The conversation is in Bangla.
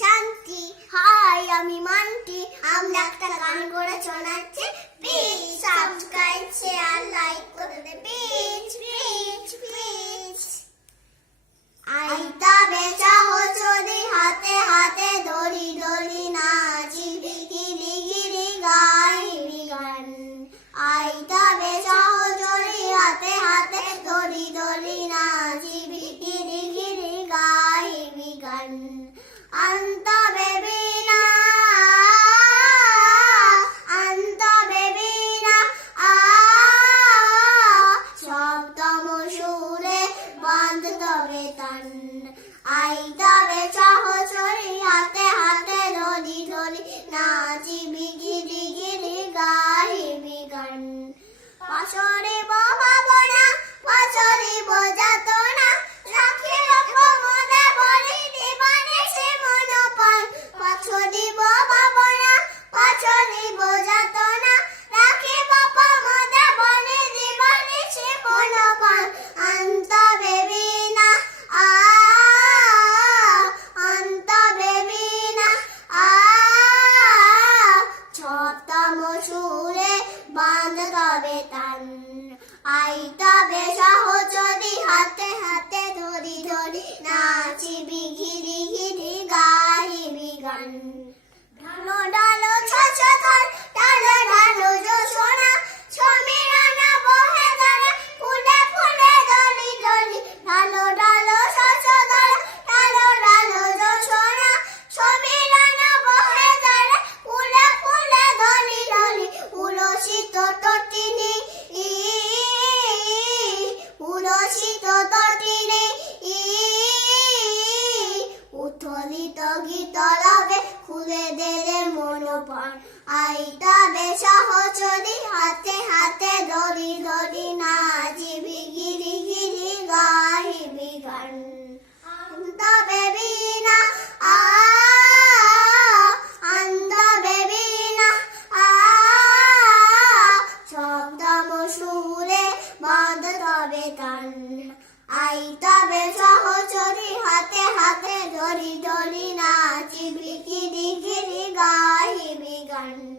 শান্তি। হাই আমি মান্টি আমরা একটা গান তবে তান, আই তবে সহচরি হাতে হাতে ধরি ধরি নাচিবি গিরি গিরি গাইবি গান। পাশরে আই তবে সহচরি হাতে হাতে ধরি ধরি নাচিবি ঘিরি ঘিরি গাইবি গান মন প্রাণ আইতাবে সহচরি হাতে হাতে দড়ি দড়ি নাচিবি, গিরি গিরি গাইবি গান। আন্ত বেবিনা আ আন্ত বেবিনা আ শব্দম সুরে বাঁধ তবে তান আই তবে সহচরি হাতে হাতে ধরি ধরি নাচিবি গিরি গিরি গাইবি গান